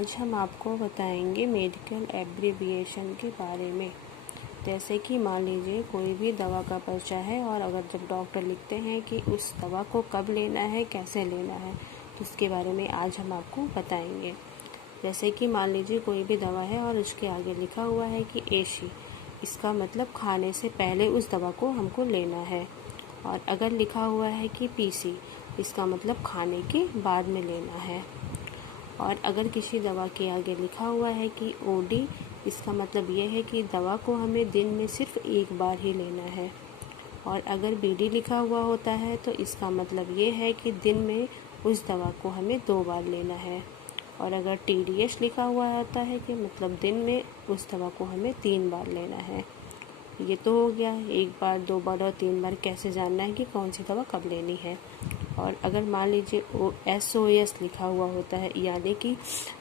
आज हम आपको बताएंगे मेडिकल एब्रिविएशन के बारे में। जैसे कि मान लीजिए कोई भी दवा का पर्चा है और अगर जब डॉक्टर लिखते हैं कि उस दवा को कब लेना है, कैसे लेना है, तो इसके बारे में आज हम आपको बताएंगे। जैसे कि मान लीजिए कोई भी दवा है और उसके आगे लिखा हुआ है कि एशी, इसका मतलब खाने से पहले उस दवा को हमको लेना है। और अगर लिखा हुआ है कि पीसी, इसका मतलब खाने के बाद में लेना है। और अगर किसी दवा के आगे लिखा हुआ है कि ओडी, इसका मतलब ये है कि दवा को हमें दिन में सिर्फ एक बार ही लेना है। और अगर बीडी लिखा हुआ होता है तो इसका मतलब ये है कि दिन में उस दवा को हमें 2 बार लेना है। और अगर टीडीएस लिखा हुआ होता है कि मतलब दिन में उस दवा को हमें 3 बार लेना है। ये तो हो गया 1 बार, 2 बार और 3 बार कैसे जानना है कि कौन सी दवा कब लेनी है। और अगर मान लीजिए SOS लिखा हुआ होता है, यानी कि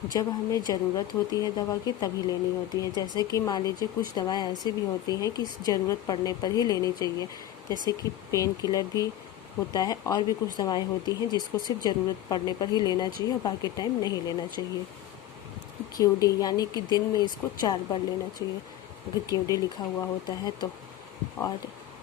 जब हमें ज़रूरत होती है दवा की तभी लेनी होती है। जैसे कि मान लीजिए कुछ दवाएं ऐसी भी होती हैं कि ज़रूरत पड़ने पर ही लेनी चाहिए, जैसे कि पेन किलर भी होता है। और भी कुछ दवाएं होती हैं जिसको सिर्फ ज़रूरत पड़ने पर ही लेना चाहिए और बाकी टाइम नहीं लेना चाहिए। QD यानी कि दिन में इसको 4 बार लेना चाहिए अगर QD लिखा हुआ होता है तो।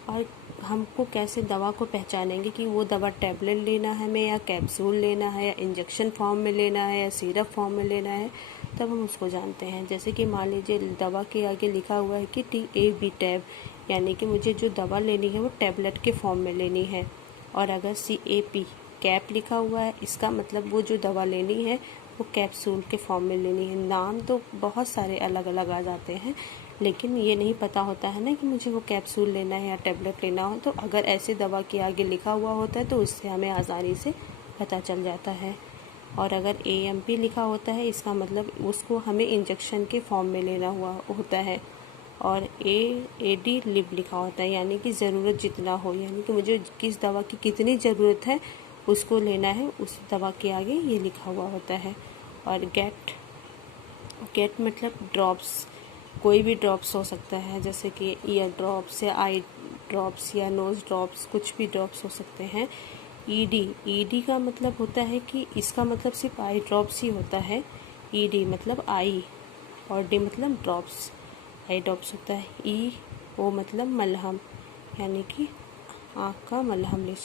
और हमको कैसे दवा को पहचानेंगे कि वो दवा टैबलेट लेना है हमें, या कैप्सूल लेना है, या इंजेक्शन फॉर्म में लेना है, या सिरप फॉर्म में लेना है, तब हम उसको जानते हैं। जैसे कि मान लीजिए दवा के आगे लिखा हुआ है कि TAB टैब, यानी कि मुझे जो दवा लेनी है वो टैबलेट के फॉर्म में लेनी है। और अगर CAP कैप लिखा हुआ है, इसका मतलब वो जो दवा लेनी है वो कैप्सूल के फॉर्म में लेनी है। नाम तो बहुत सारे अलग अलग आ जाते हैं, लेकिन ये नहीं पता होता है ना कि मुझे वो कैप्सूल लेना है या टैबलेट लेना हो। तो अगर ऐसे दवा के आगे लिखा हुआ होता है तो उससे हमें आसानी से पता चल जाता है। और अगर AMP लिखा होता है, इसका मतलब उसको हमें इंजेक्शन के फॉर्म में लेना हुआ होता है। और AD लिब लिखा होता है, यानी कि ज़रूरत जितना हो, यानी कि मुझे किस दवा की कितनी ज़रूरत है उसको लेना है, उस दवा के आगे ये लिखा हुआ होता है। और गेट मतलब ड्रॉप्स, कोई भी ड्रॉप्स हो सकता है, जैसे कि ईयर ड्रॉप्स या आई ड्रॉप्स या नोज़ ड्रॉप्स, कुछ भी ड्रॉप्स हो सकते हैं। ED का मतलब होता है कि इसका मतलब सिर्फ आई ड्रॉप्स ही होता है। ED मतलब आई, और D मतलब ड्रॉप्स, आई ड्रॉप्स होता है। EO मतलब मलहम, यानी कि आँख का मलहम ले